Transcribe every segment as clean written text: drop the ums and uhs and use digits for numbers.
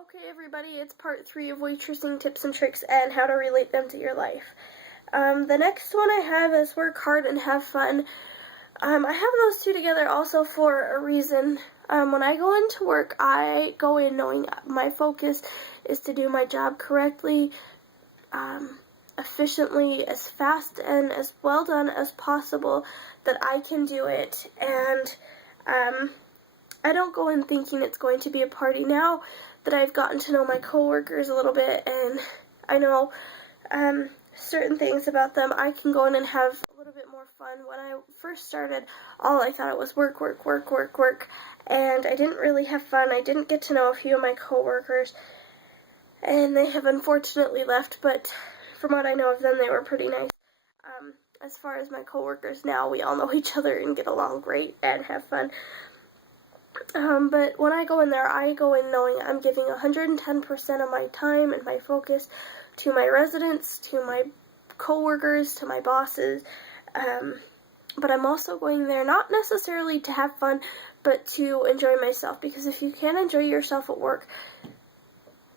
Okay, everybody, it's part 3 of waitressing tips and tricks and how to relate them to your life. The next one I have is work hard and have fun. I have those two together also for a reason. When I go into work, I go in knowing my focus is to do my job correctly, efficiently, as fast and as well done as possible that I can do it. And I don't go in thinking it's going to be a party. Now that I've gotten to know my coworkers a little bit and I know certain things about them, I can go in and have a little bit more fun. When I first started, all I thought it was work, work, work, work, work, and I didn't really have fun. I didn't get to know a few of my coworkers, and they have unfortunately left, but from what I know of them, they were pretty nice. As far as my coworkers now, we all know each other and get along great and have fun. But when I go in there, I go in knowing I'm giving 110% of my time and my focus to my residents, to my coworkers, to my bosses. But I'm also going there not necessarily to have fun, but to enjoy myself. Because if you can't enjoy yourself at work,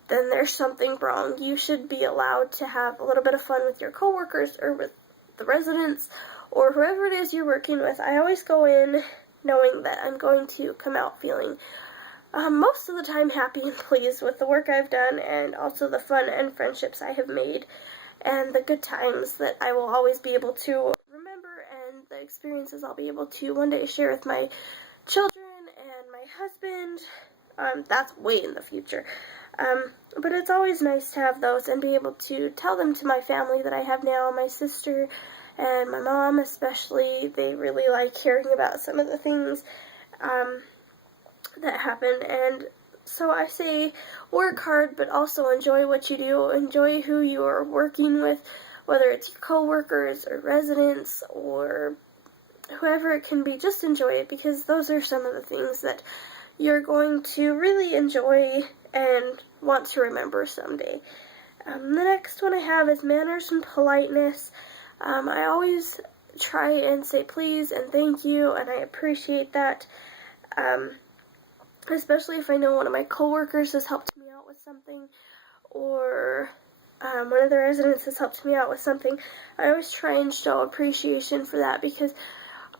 then there's something wrong. You should be allowed to have a little bit of fun with your coworkers or with the residents or whoever it is you're working with. I always go in knowing that I'm going to come out feeling most of the time happy and pleased with the work I've done, and also the fun and friendships I have made and the good times that I will always be able to remember, and the experiences I'll be able to one day share with my children and my husband. That's way in the future. But it's always nice to have those and be able to tell them to my family that I have now, my sister and my mom especially. They really like hearing about some of the things that happen. And so I say work hard, but also enjoy what you do. Enjoy who you are working with, whether it's your coworkers or residents or whoever it can be. Just enjoy it, because those are some of the things that you're going to really enjoy and want to remember someday. The next one I have is manners and politeness. I always try and say please and thank you, and I appreciate that, especially if I know one of my coworkers has helped me out with something, or one of the residents has helped me out with something. I always try and show appreciation for that, because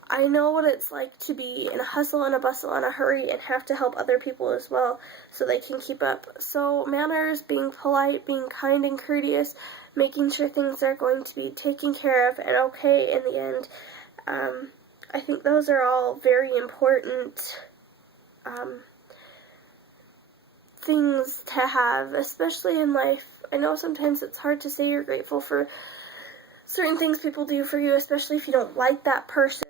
I know what it's like to be in a hustle and a bustle and a hurry and have to help other people as well so they can keep up. So manners, being polite, being kind and courteous, making sure things are going to be taken care of and okay in the end. I think those are all very important things to have, especially in life. I know sometimes it's hard to say you're grateful for certain things people do for you, especially if you don't like that person.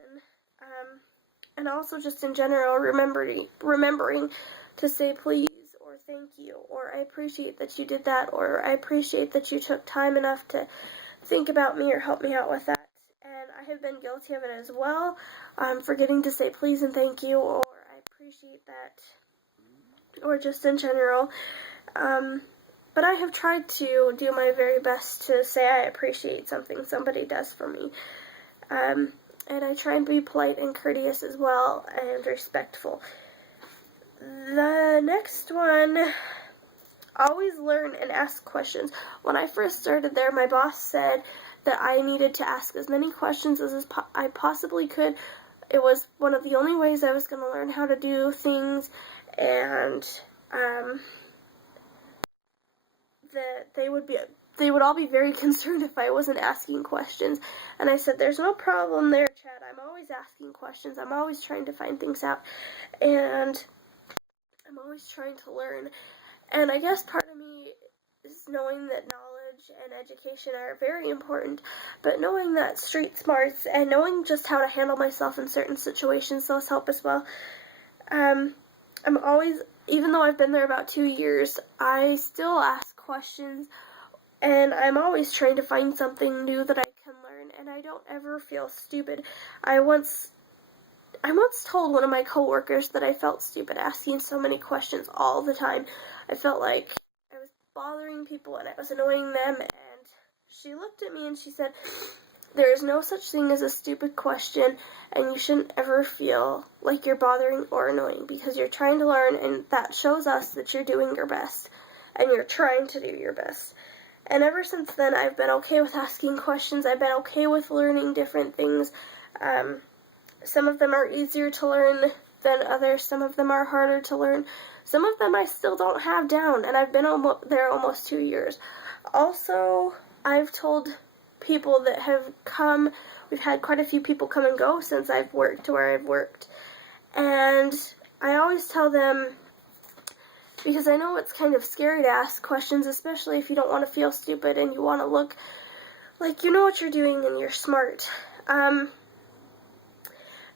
And also just in general, remembering to say please or thank you, or I appreciate that you did that, or I appreciate that you took time enough to think about me or help me out with that. And I have been guilty of it as well, forgetting to say please and thank you, or I appreciate that, or just in general. But I have tried to do my very best to say I appreciate something somebody does for me. And I try and be polite and courteous as well, and respectful. The next one, always learn and ask questions. When I first started there, my boss said that I needed to ask as many questions as I possibly could. It was one of the only ways I was going to learn how to do things, and that they would all be very concerned if I wasn't asking questions. And I said, there's no problem there, Chad. I'm always asking questions. I'm always trying to find things out. And I'm always trying to learn. And I guess part of me is knowing that knowledge and education are very important, but knowing that street smarts and knowing just how to handle myself in certain situations does help as well. I'm always, even though I've been there about 2 years, I still ask questions, and I'm always trying to find something new that I can learn, and I don't ever feel stupid. I once told one of my coworkers that I felt stupid asking so many questions all the time. I felt like I was bothering people and I was annoying them, and she looked at me and she said, there is no such thing as a stupid question, and you shouldn't ever feel like you're bothering or annoying, because you're trying to learn, and that shows us that you're doing your best, and you're trying to do your best. And ever since then, I've been okay with asking questions. I've been okay with learning different things. Some of them are easier to learn than others. Some of them are harder to learn. Some of them I still don't have down, and I've been there almost 2 years. Also, I've told people that have come, we've had quite a few people come and go since I've worked to where I've worked, and I always tell them, because I know it's kind of scary to ask questions, especially if you don't want to feel stupid and you want to look like you know what you're doing and you're smart. And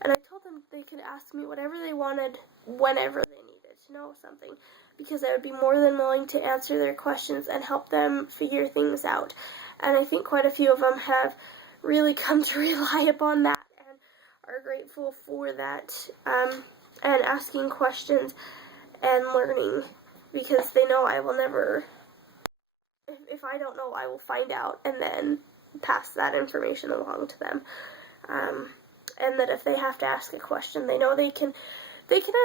I told them they could ask me whatever they wanted whenever they needed to know something, because I would be more than willing to answer their questions and help them figure things out. And I think quite a few of them have really come to rely upon that and are grateful for that, and asking questions and learning, because they know I will never, if I don't know, I will find out and then pass that information along to them. And that if they have to ask a question, they know they can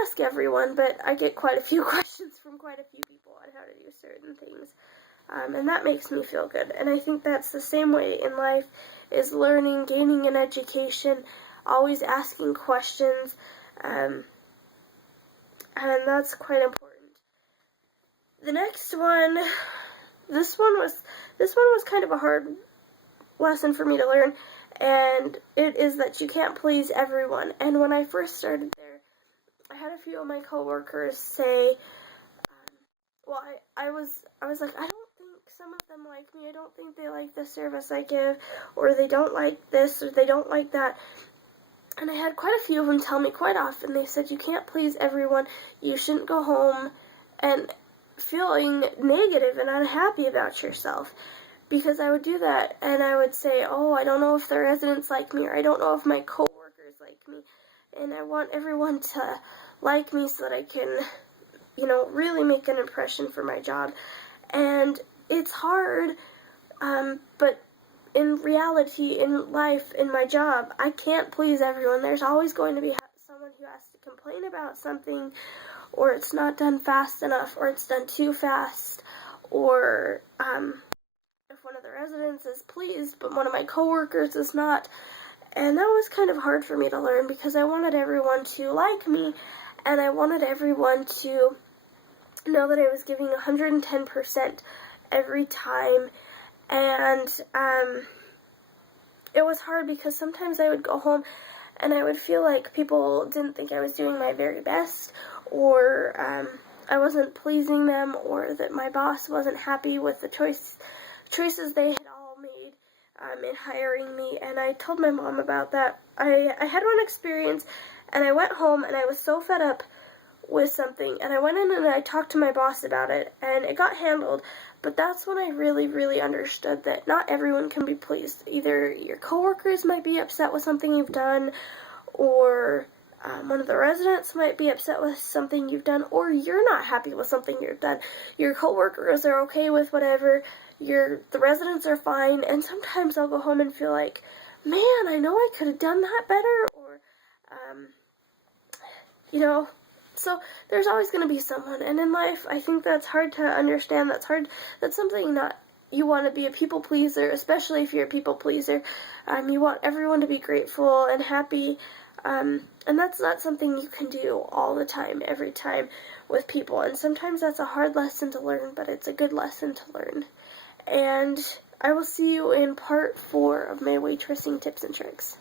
ask everyone, but I get quite a few questions from quite a few people on how to do certain things. And that makes me feel good. And I think that's the same way in life, is learning, gaining an education, always asking questions, and that's quite important. The next one, this one was kind of a hard lesson for me to learn, and it is that you can't please everyone. And when I first started there, I had a few of my coworkers say, I was like, I don't think some of them like me. I don't think they like the service I give, or they don't like this, or they don't like that. And I had quite a few of them tell me quite often, they said, you can't please everyone. You shouldn't go home and feeling negative and unhappy about yourself. Because I would do that, and I would say, oh, I don't know if the residents like me, or I don't know if my coworkers like me, and I want everyone to like me so that I can, really make an impression for my job. And it's hard, but in reality, in life, in my job, I can't please everyone. There's always going to be someone who has to complain about something, or it's not done fast enough, or it's done too fast, or if one of the residents is pleased, but one of my coworkers is not. And that was kind of hard for me to learn, because I wanted everyone to like me, and I wanted everyone to know that I was giving 110% every time. And it was hard, because sometimes I would go home and I would feel like people didn't think I was doing my very best, or I wasn't pleasing them, or that my boss wasn't happy with the choices they had all made in hiring me. And I told my mom about that. I had one experience, and I went home and I was so fed up with something, and I went in and I talked to my boss about it, and it got handled. But that's when I really, really understood that not everyone can be pleased. Either your coworkers might be upset with something you've done, or one of the residents might be upset with something you've done, or you're not happy with something you've done. Your coworkers are okay with whatever, the residents are fine, and sometimes I'll go home and feel like, man, I know I could have done that better, or, so there's always going to be someone, and in life, I think that's hard to understand. That's something not, you want to be a people pleaser, especially if you're a people pleaser. You want everyone to be grateful and happy, and that's not something you can do all the time, every time with people, and sometimes that's a hard lesson to learn, but it's a good lesson to learn. And I will see you in part 4 of my waitressing tips and tricks.